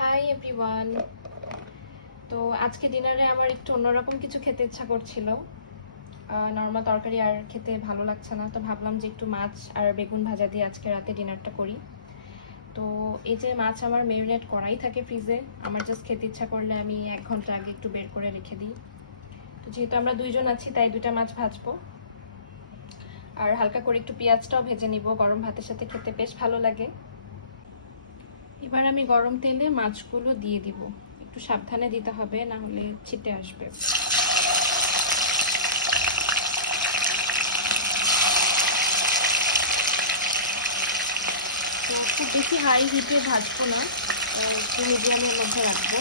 Hi everyone. তো আজকে ডিনারে আমার একটু অন্যরকম কিছু খেতে ইচ্ছা করছিল। নর্মাল তরকারি আর খেতে ভালো লাগছে না, তো ভাবলাম যে একটু মাছ আর বেগুন ভাজা দিয়ে আজকে রাতে ডিনারটা করি। তো এই যে মাছ আমার ম্যারিনেট করাই থাকে ফ্রিজে, আমার জাস্ট খেতে ইচ্ছা করলে আমি 1 ঘন্টা আগে একটু বের করে রেখে দিই। তো যেহেতু আমরা দুইজন আছি তাই 2টা মাছ ভাজবো, আর হালকা করে একটু পেঁয়াজটাও ভেজে নিব, গরম ভাতের সাথে খেতে বেশ ভালো লাগে। এবার আমি গরম তেলে মাছগুলো দিয়ে দিব, একটু সাবধানে দিতে হবে, না হলে ছিটে আসবে। তো খুব বেশি হাই হিটে ভাজবো না, একটু মিডিয়ামের মধ্যে রাখবো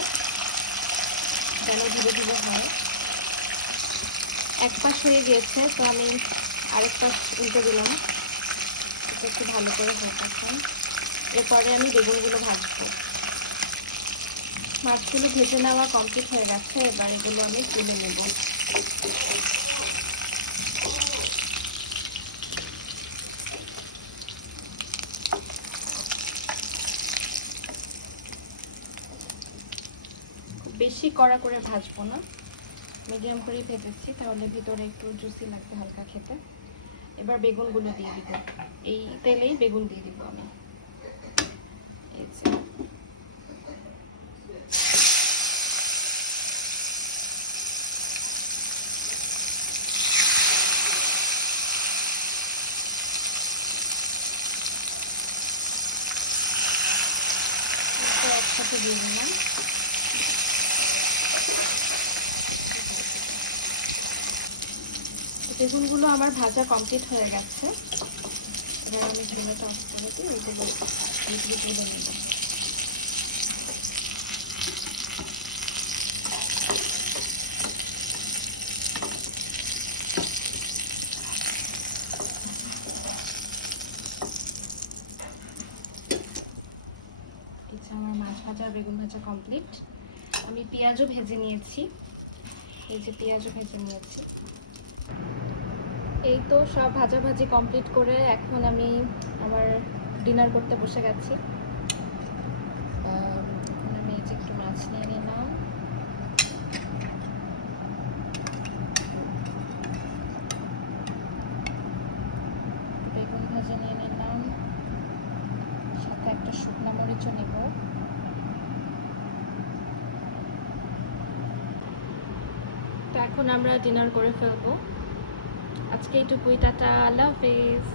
যেন ধীরে ধীরে হয়। এক পাশ হয়ে গিয়েছে, তো আমি আরেক পাশ উল্টে দিলাম, এটা একটু ভালো করে হোক এখন। এরপরে আমি বেগুনগুলো ভাজবো। মাছগুলো ভেজে নেওয়া কমপ্লিট হয়ে গেছে, এবার এগুলো আমি তুলে নেব। খুব বেশি কড়া করে ভাজবো না, মিডিয়াম করেই ভেজেছি, তাহলে ভিতরে একটু জুসি লাগবে হালকা খেতে। এবার বেগুনগুলো দিয়ে দিব, এই তেলেই বেগুন দিয়ে দিব আমি। এই যে একসাথে দিয়ে দিলাম। বেগুনগুলো আমার ভাজা কমপ্লিট হয়ে গেছে, এবার আমি চুলাটা অফ করে দিই, ওইগুলো তুলে নেব। এই যে আমার মাছ ভাজা আর বেগুন ভাজা কমপ্লিট। আমি পেঁয়াজও ভেজে নিয়েছি, এই যে পেঁয়াজও ভেজে নিয়েছি। এই তো সব ভাজাভাজি কমপ্লিট করে এখন আমি আমার ডিনার করতে বসে গেছি। আমি এই যে একটু মাছ নিয়ে নিলাম, বেগুন ভাজা নিয়ে নিলাম, সাথে একটা শুকনো মরিচও নেব। তো এখন আমরা ডিনার করে ফেলবো। আজকে এইটুকুই, টাটা, আল্লাহ হাফেজ।